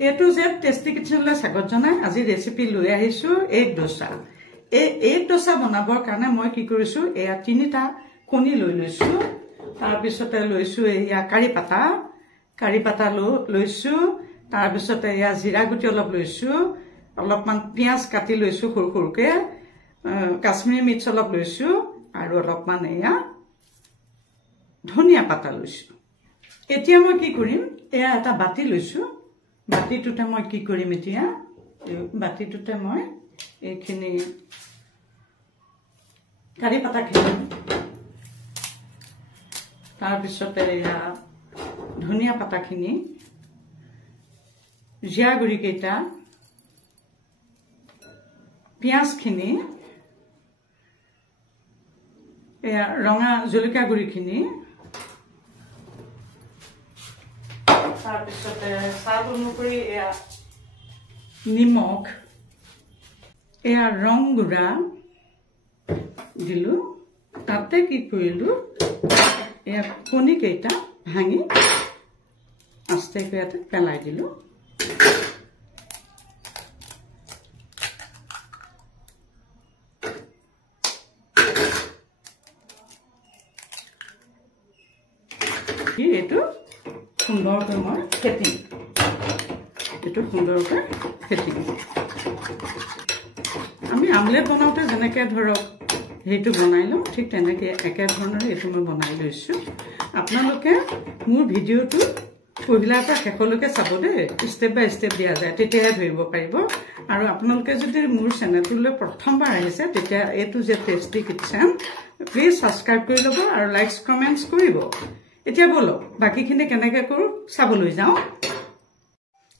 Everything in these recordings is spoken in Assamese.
এইটো যে টেষ্টি কিচেনলৈ স্বাগত জনাই আজি ৰেচিপি লৈ আহিছো এগ ডোসা। এগ ডোসা বনাবৰ কাৰণে মই কি কৰিছো, এয়া 3টা কণী লৈ লৈছো, তাৰ পিছতে লৈছো এয়া কাৰি পাতা লৈছো, তাৰ পিছতে এয়া জিৰা গুটি অলপ লৈছো, অলপমান পিয়াজ কাটি লৈছো সৰু সৰুকে, কাশ্মীৰী মিৰ্চ অলপ লৈছো আৰু অলপমান এয়া ধনিয়া পাতা লৈছো। এতিয়া মই কি কৰিম, এয়া এটা বাটি লৈছো, বাটিটোতে মই কি কৰিম, এতিয়া বাটিটোতে মই এইখিনি কাৰি পাতাখিনি, তাৰপিছতে এয়া ধনিয়া পাতাখিনি, জিৰা গুৰি কেইটা, পিয়াজখিনি, এয়া ৰঙা জলকীয়া গুৰিখিনি, তাৰপিছতে স্বাদ অনুসৰি এয়া নিমখ, এয়া ৰং গুড়া দিলো, তাতে কি কৰিলো, এয়া কণী কেইটা ভাঙি আস্তেকৈ ইয়াতে পেলাই দিলো। এইটো সুন্দৰকৈ মই ফেটিম, আমি আমলেট বনাওঁতে যেনেকৈ ধৰক সেইটো বনাই লওঁ, ঠিক তেনেকৈ একেধৰণে এইটো মই বনাই লৈছো। আপোনালোকে মোৰ ভিডিঅ'টো পহিলাৰ পৰা শেষলৈকে চাব দেই, ষ্টেপ বাই ষ্টেপ দিয়া যায়, তেতিয়াহে ধৰিব পাৰিব। আৰু আপোনালোকে যদি মোৰ চেনেলটোলৈ প্ৰথমবাৰ আহিছে, তেতিয়া এইটো যে টেষ্টি কিচেন, প্লিজ ছাবস্ক্ৰাইব কৰি ল'ব আৰু লাইকছ কমেণ্টছ কৰিব। এতিয়া বলক বাকীখিনি কেনেকৈ কৰোঁ চাবলৈ যাওঁ।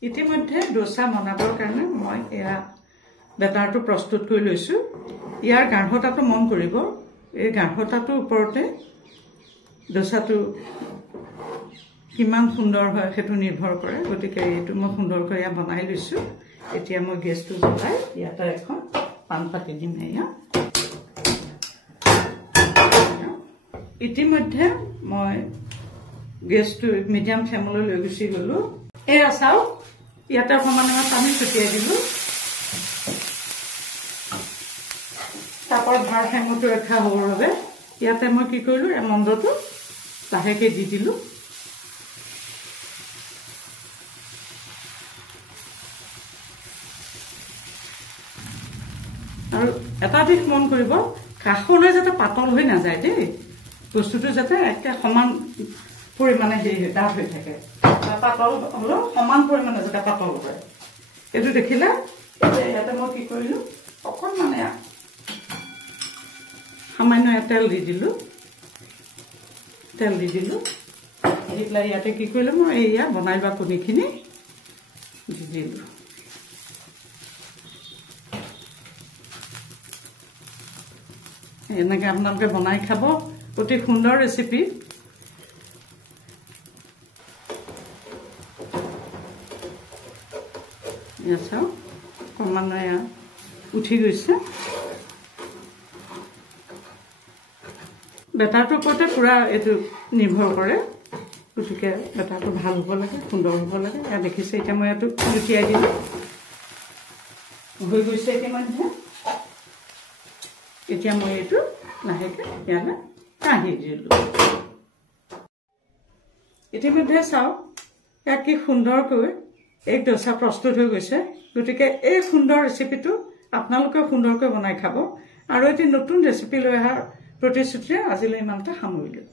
ইতিমধ্যে ডোসা বনাবৰ কাৰণে মই এয়া বেটাৰটো প্ৰস্তুত কৰি লৈছো। ইয়াৰ গাঢ়তাটো মন কৰিব, এই গাঢ়তাটোৰ ওপৰতে ডোসাটো কিমান সুন্দৰ হয় সেইটো নিৰ্ভৰ কৰে। গতিকে এইটো মই সুন্দৰকৈ এয়া বনাই লৈছো। এতিয়া মই গেছটো জ্বলাই ইয়াতে এখন পান পাতি দিম। এয়া ইতিমধ্যে মই গেছটো মিডিয়াম ফ্লেমলৈ লৈ গুচি গলো। এয়া চাওক, ইয়াতে অকণমান পানী ছটিয়াই দিলো, তাপৰ ভাৰসাম্যটো ৰক্ষা হ'বৰ বাবে। ইয়াতে মই কি কৰিলো, এই মণ্ডটো লাহেকৈ দি দিলো। আৰু এটা দিশ মন কৰিব, কাষলৈ যাতে পাতল হৈ নাযায় দেই, বস্তুটো যাতে একে সমান পৰিমাণে ডাঠ হৈ থাকে, পাতল হ'লেও সমান পৰিমাণে যাতে পাতল হয়, এইটো দেখিলে। ইয়াতে মই কি কৰিলো, অকণমান সামান্য তেল দি দিলো, দি পেলাই ইয়াতে কি কৰিলো, মই এয়া বনাই লোৱা কণীখিনি দি দিলো। এনেকৈ আপোনালোকে বনাই খাব, অতি সুন্দৰ ৰেচিপি। এয়া চাওক, অকণমান উঠি গৈছে। বেটাৰটোৰ ওপৰতে পুৰা এইটো নিৰ্ভৰ কৰে, গতিকে বেটাৰটো ভাল হ'ব লাগে, সুন্দৰ হ'ব লাগে। এয়া দেখিছে, এতিয়া মই এইটো লুটিয়াই দিলোঁ, হৈ গৈছে ইতিমধ্যে। এতিয়া মই এইটো লাহেকৈ ইয়ালৈ কাঢ়ি দিলোঁ। ইতিমধ্যে চাওক, ইয়াত কি সুন্দৰকৈ এগ ডোসা প্ৰস্তুত হৈ গৈছে। গতিকে এই সুন্দৰ ৰেচিপিটো আপোনালোকেও সুন্দৰকৈ বনাই খাব। আৰু এটি নতুন ৰেচিপি লৈ অহাৰ প্ৰতিশ্ৰুতিৰে আজিলৈ ইমানতে সামৰিলোঁ।